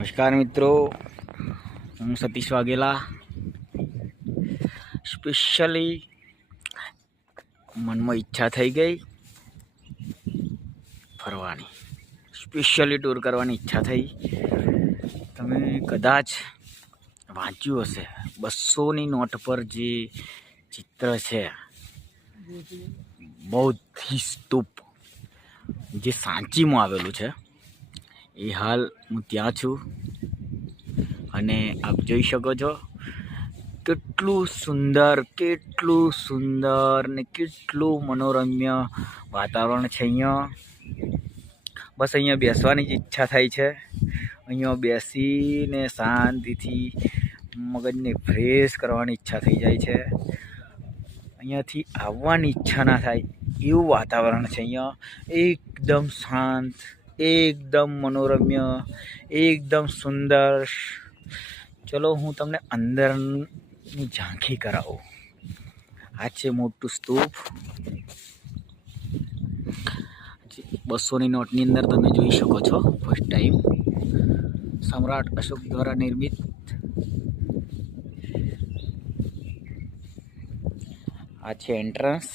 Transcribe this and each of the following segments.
નમસ્કાર મિત્રો, હું સતીશ વાઘેલા. સ્પેશિયલી મનમાં ઈચ્છા થઈ ગઈ ફરવાની, સ્પેશિયલી ટૂર કરવાની ઈચ્છા થઈ. તમે કદાચ વાંચ્યું હશે 200ની નોટ પર જે ચિત્ર છે બૌદ્ધ સ્તૂપ જે સાંચીમાં આવેલું છે, એ હાલ હું ત્યાં છું અને આપ જોઈ શકો છો કેટલું સુંદર ને કેટલું મનોરમ્ય વાતાવરણ છે. અહીંયા બસ અહીંયા બેસવાની જ ઈચ્છા થાય છે. અહીંયા બેસીને શાંતિથી મગજને ફ્રેશ કરવાની ઈચ્છા થઈ જાય છે. અહીંયાથી આવવાની ઈચ્છા ના થાય એવું વાતાવરણ છે. અહીંયા એકદમ શાંત, એકદમ મનોરમ્ય, એકદમ સુંદર. ચલો હું તમને અંદરની ઝાંખી કરાવું. આ છે મોટું સ્તૂપ. 200ની નોટની અંદર તમે જોઈ શકો છો, ફર્સ્ટ ટાઈમ સમ્રાટ અશોક દ્વારા નિર્મિત. આ છે એન્ટ્રન્સ.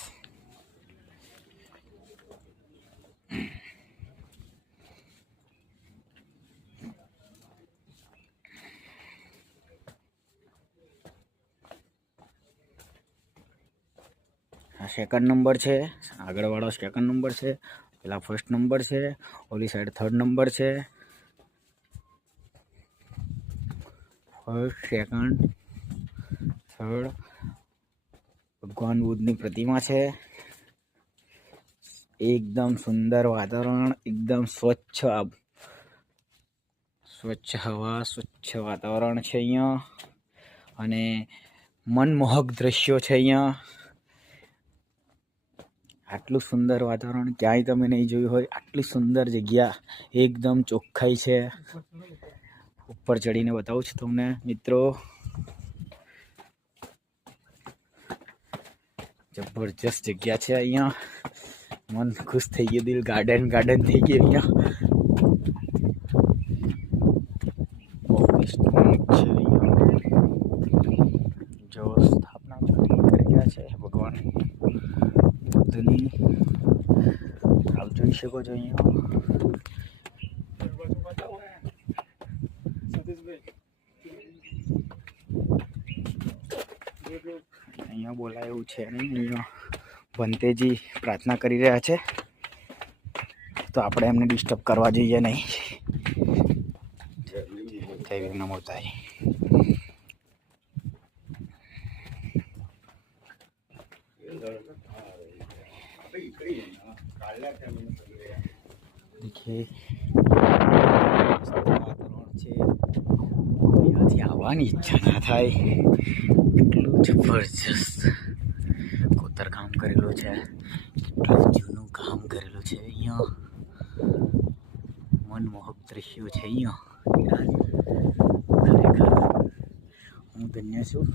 આ સેકન્ડ નંબર છે, આગળવાળો સેકન્ડ નંબર છે, પેલા ફર્સ્ટ નંબર છે, ઓલી સાઈડ થર્ડ નંબર છે. First, second, third. ભગવાન બુદ્ધની પ્રતિમા છે. એકદમ સુંદર વાતાવરણ, એકદમ સ્વચ્છ હવા, સ્વચ્છ વાતાવરણ છે અહીંયા અને મનમોહક દ્રશ્યો છે અહીંયા. આટલું સુંદર વાતાવરણ ક્યાંય તમે નહીં જોયું હોય. આટલી સુંદર જગ્યા, એકદમ ચોખ્ખાઈ છે. ઉપર ચડીને બતાવું છું તમને મિત્રો. જબરજસ્ત જગ્યા છે અહીંયા. મન ખુશ થઈ ગયું, દિલ ગાર્ડન થઈ ગયું અહીંયા. છે જો સ્થાપના કરી રહ્યા છે ભગવાન બુદ્ધની. આપ જોઈ શકો છો અહીંયા. અહીંયા બોલાય એવું છે નહીં. અહીંયા ભંતેજી પ્રાર્થના કરી રહ્યા છે, તો આપણે એમને ડિસ્ટર્બ કરવા જઈએ નહીં. જય વિઘ્નમોતાય. देखिए वातावरण છે, અહીંયાથી આવવાની ઈચ્છા ના થાય એટલું જબરજસ્ત કોતરકામ કરેલું છે, એટલું જૂનું કામ કરેલું છે. અહીંયા મનમોહક દ્રશ્યો છે. અહીંયા ખરેખર હું ધન્ય છું.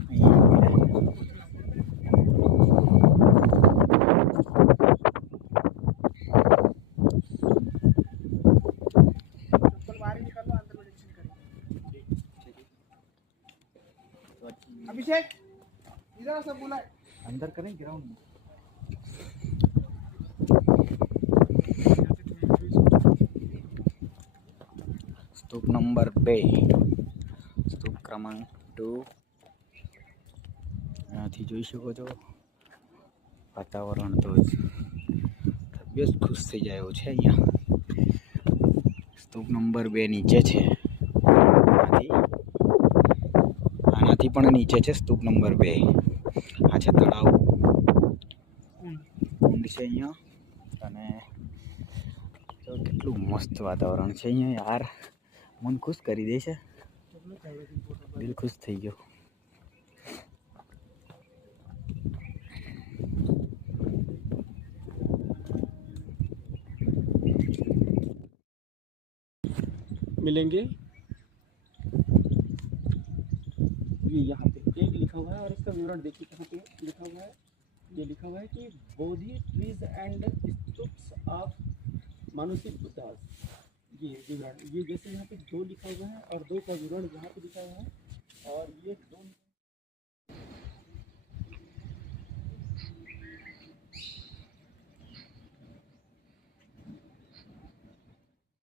अभिषेक इधर सब बोला अंदर करें ग्राउंड में. स्तूप नंबर 2, स्तूप क्रमांक 2. અહીંયાથી જોઈ શકો છો વાતાવરણ તો તબિયત ખુશ થઈ જાય એવું છે. અહીંયા સ્તૂપ નંબર 2 નીચે છે, આનાથી પણ નીચે છે સ્તૂપ નંબર 2. આ છે તળાવ, કુંડ છે અહીંયા. અને તો કેટલું મસ્ત વાતાવરણ છે અહીંયા યાર. મન ખુશ કરી દે છે, દિલ ખુશ થઈ ગયો. मिलेंगे ये यहाँ पे एक लिखा हुआ है और इसका विवरण देखिए कहाँ पे लिखा हुआ है. ये लिखा हुआ है कि Bodhi trees and stupas of Manushi Buddhas ये विवरण, ये जैसे यहाँ पे 2 लिखा हुआ है और 2 का विवरण यहाँ पे लिखा हुआ है, और ये